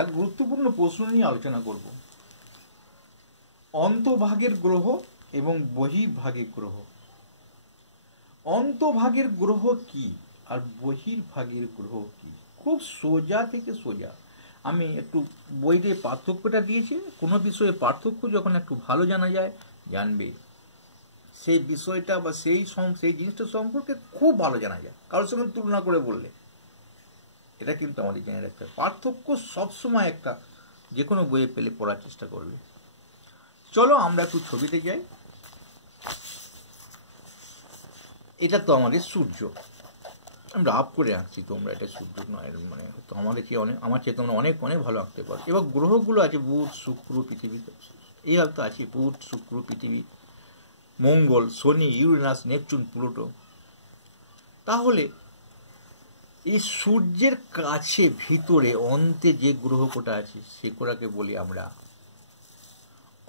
একটা গুরুত্বপূর্ণ প্রশ্ন নিয়ে আলোচনা করব। অন্তভাগের গ্রহ এবং বহির্ভাগের গ্রহ। অন্তভাগের গ্রহ কি আর বহির্ভাগের গ্রহ কি? খুব সোজা থেকে সোজা। আমি একটু বইতে পার্থক্যটা দিয়েছি। কোনো বিষয়ে পার্থক্য যখন একটু ভালো জানা যায়, জানবে সেই বিষয়টা বা সেই জিনিসটা সম্পর্কে খুব ভালো জানা যায় কারোর সঙ্গে তুলনা করে বললে। এটা কিন্তু আমাদের জেনে রাখতে হবে। পার্থক্য সবসময় একটা যে কোনো বইয়ে পেলে পড়ার চেষ্টা করবে। চলো আমরা একটু ছবিতে যাই। এটা তো আমাদের সূর্য, আমরা আপ করে আঁকছি, তোমরা এটা সূর্য নয়, মানে তো আমাদের চেয়ে অনেক, আমার চেয়ে তোমরা অনেক অনেক ভালো আঁকতে পারো। এবার গ্রহগুলো আছে বুধ, শুক্র, পৃথিবী, এইভাবে তো আছে বুধ, শুক্র, পৃথিবী, মঙ্গল, শনি, ইউরেনাস, নেপচুন, প্লুটো। তাহলে এই সূর্যের কাছে ভিতরে অন্তে যে গ্রহ কোটা আছে সে কোটাকে বলি আমরা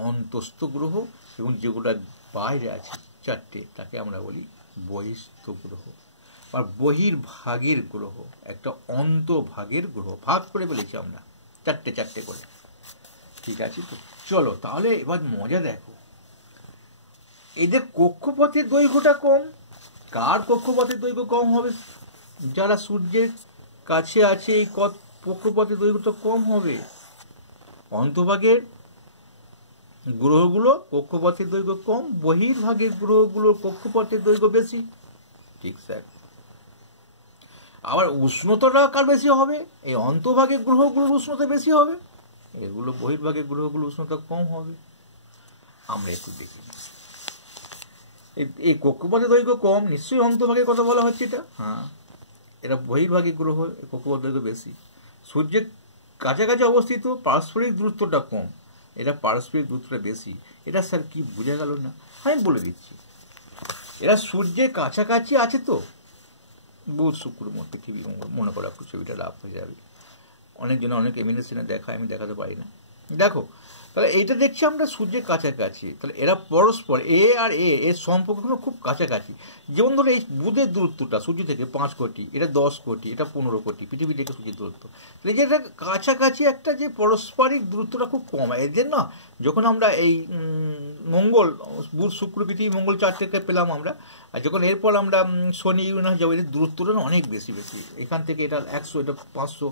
অন্তস্থ গ্রহ, এবং যেগুলো বাইরে আছে চারটে তাকে আমরা বলি বহিস্থ গ্রহ বা বহির্ভাগের গ্রহ। একটা অন্তভাগের গ্রহ ভাগ করে বলেছি আমরা চারটে চারটে করে। ঠিক আছে তো, চলো তাহলে এবার মজা দেখো। এদের কক্ষপথের দৈর্ঘ্যটা কম। কার কক্ষপথের দৈর্ঘ্য কম হবে? যারা সূর্যের কাছে আছে এই কক্ষপথের দৈর্ঘ্যটা কম হবে। অন্তভাগের গ্রহগুলো কক্ষপথের দৈর্ঘ্য কম, বহির্ভাগের গ্রহগুলোর কক্ষপথের দৈর্ঘ্য বেশি। ঠিক স্যার। আবার উষ্ণতাটা কার বেশি হবে? এই অন্তভাগের গ্রহগুলোর উষ্ণতা বেশি হবে, এগুলো বহির্ভাগের গ্রহগুলোর উষ্ণতা কম হবে। আমরা একটু দেখি। এই কক্ষপথের দৈর্ঘ্য কম, নিশ্চয়ই অন্তভাগের কথা বলা হচ্ছে এটা। হ্যাঁ, এটা বহির্ভাগের গ্রহ, কক্ষপথ দৈর্ঘ্য বেশি। সূর্যের কাছাকাছি অবস্থিত, পারস্পরিক দূরত্বটা কম, এটা পারস্পরিক দূরত্বটা বেশি। এটা স্যার কি বোঝা গেল না? আমি বলে দিচ্ছি। এরা সূর্যের কাছাকাছি আছে তো, বুধ, শুক্র, পৃথিবী, মঙ্গল, মনে করো একটু ছবিটা লাভ হয়ে যাবে। অনেকজন অনেক এমিনেশনে দেখায়, আমি দেখাতে পারি না। দেখো তাহলে এইটা দেখছি আমরা সূর্যের কাছাকাছি, তাহলে এরা পরস্পর এ আর এর সম্পর্কগুলো খুব কাছাকাছি। যেমন ধরো এই বুধের দূরত্বটা সূর্য থেকে 5 কোটি, এটা 10 কোটি, এটা 15 কোটি, পৃথিবী থেকে সূর্যের দূরত্ব। তাহলে যেটা কাছাকাছি একটা যে পারস্পরিক দূরত্বটা খুব কম। এদের না যখন আমরা এই মঙ্গল, বুধ, শুক্র, পৃথিবী, মঙ্গল চারটেকে পেলাম আমরা, আর যখন এরপর আমরা শনি, ইউরেনাস যাবো, এদের দূরত্বটা না অনেক বেশি বেশি। এখান থেকে এটা 100, এটা 500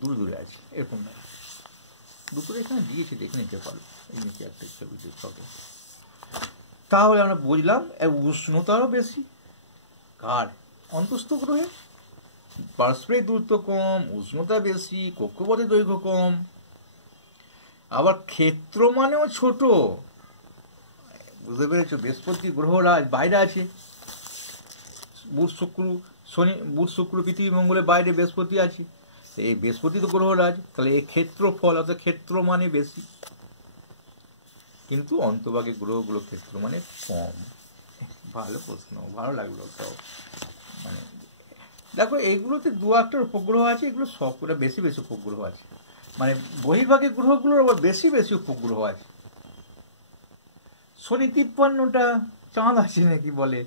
দূরে দূরে আছে, এরকম না। দুপুরে এখানে দিয়েছি, দেখে নিতে পারো, এই নিচে একটা ছবি হবে। তাহলে আমরা বুঝলাম উষ্ণতারও বেশি কার? অন্তস্থ গ্রহে। পারস্পরিক দূরত্ব কম, উষ্ণতা বেশি, কক্ষপথের দৈর্ঘ্য কম, আবার ক্ষেত্র মানেও ছোট। বুঝতে পেরেছ? বৃহস্পতি গ্রহরাজ বাইরে আছে, বুধ, শুক্র, শনি, বুধ, শুক্র, পৃথিবী, মঙ্গলের বাইরে বৃহস্পতি আছে। এই বৃহস্পতি তো গ্রহরাজ, তাহলে এই ক্ষেত্রফল অর্থাৎ ক্ষেত্র মানে বেশি, কিন্তু অন্তভাগের গ্রহগুলো ক্ষেত্র মানে কম। ভালো প্রশ্ন, ভালো লাগলো। তো মানে দেখো এইগুলোতে 2-1টার উপগ্রহ আছে, এগুলো সবগুলো বেশি বেশি উপগ্রহ আছে। মানে বহির্ভাগের গ্রহগুলোর আবার বেশি বেশি উপগ্রহ আছে। শনি 53টা চাঁদ আছে নাকি বলে,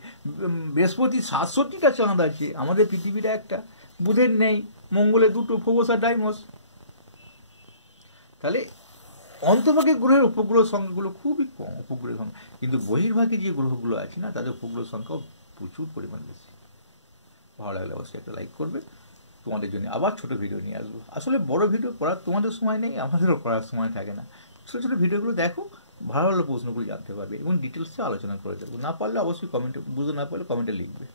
বৃহস্পতি 67টা চাঁদ আছে, আমাদের পৃথিবীটা একটা, বুধের নেই, মঙ্গলে 2টো, ফোবস আর ডাইমস। তাহলে অন্তভাগের গ্রহের উপগ্রহ সংখ্যাগুলো খুবই কম, উপগ্রহের সংখ্যা। কিন্তু বহির্ভাগে যে গ্রহগুলো আছে না, তাদের উপগ্রহ সংখ্যাও প্রচুর পরিমাণ বেশি। ভালো লাগলে অবশ্যই একটা লাইক করবে। তোমাদের জন্য আবার ছোট ভিডিও নিয়ে আসবো। আসলে বড় ভিডিও করার তোমাদের সময় নেই, আমাদেরও করার সময় থাকে না। ছোটো ছোটো ভিডিওগুলো দেখো, ভালো ভালো প্রশ্নগুলো জানতে পারবে এবং ডিটেলসে আলোচনা করে দেবো। না পারলে অবশ্যই কমেন্টে, বুঝতে না পারলে কমেন্টে লিখবে।